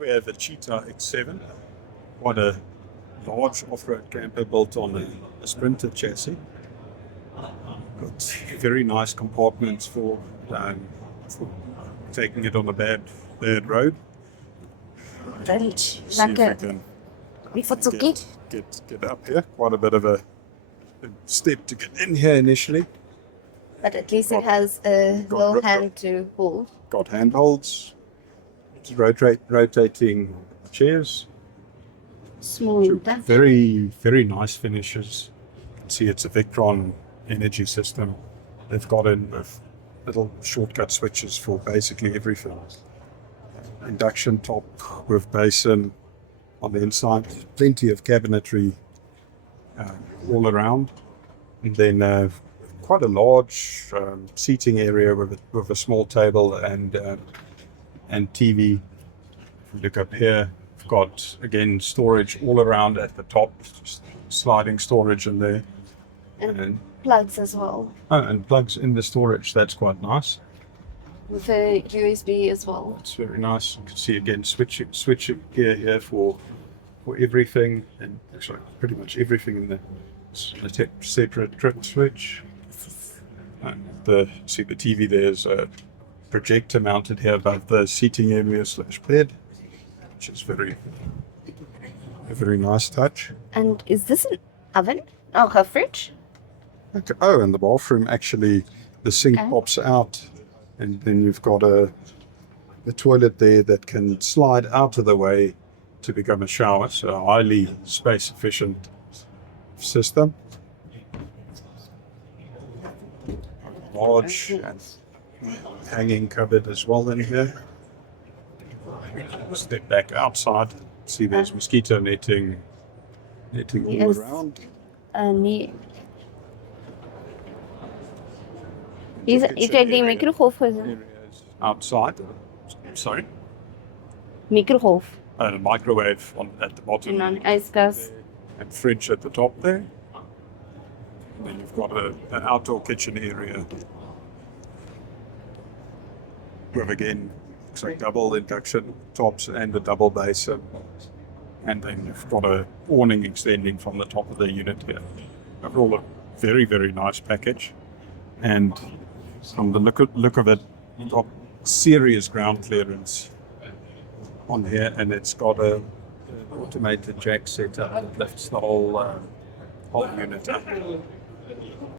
We have a Cheetah X7, quite a large off-road camper built on a Sprinter chassis. Got very nice compartments for taking it on a bad road. Right. See if we can Wie voetzoekie? get up here. Quite a bit of a step to get in here initially. But at least it has a little hand to hold. Got handholds, rotating chairs. Smooth. Very nice finishes. You can see it's a Victron energy system. They've got in with little shortcut switches for basically everything. Induction top with basin on the inside. Plenty of cabinetry all around. And then quite a large seating area with a small table and TV. If you look up here, we've got again storage all around at the top, sliding storage in there, And plugs as well. oh, and plugs in the storage. That's quite nice. With a USB as well. It's very nice. You can see again switch gear here for everything, and actually pretty much everything in there. It's a separate trip switch. And the TV there's a projector mounted here above the seating area / bed, which is a very nice touch. And is this an oven? Oh, a fridge? Okay. Oh, and the bathroom actually, the sink pops out, and then you've got a toilet there that can slide out of the way to become a shower. So a highly space efficient system. Large hanging cupboard as well in here. Step back outside. See there's mosquito netting all around. Nee. Hier is die microgolf. Areas outside. Sorry. Microgolf. A microwave at the bottom. En dan ijskast. And fridge at the top there. Then you've got an outdoor kitchen area with again looks like double induction tops and a double basin, and then you've got a awning extending from the top of the unit here. Overall, a very nice package, and from the look of it, you've got serious ground clearance on here, and it's got a automated jack setup that lifts the whole unit up.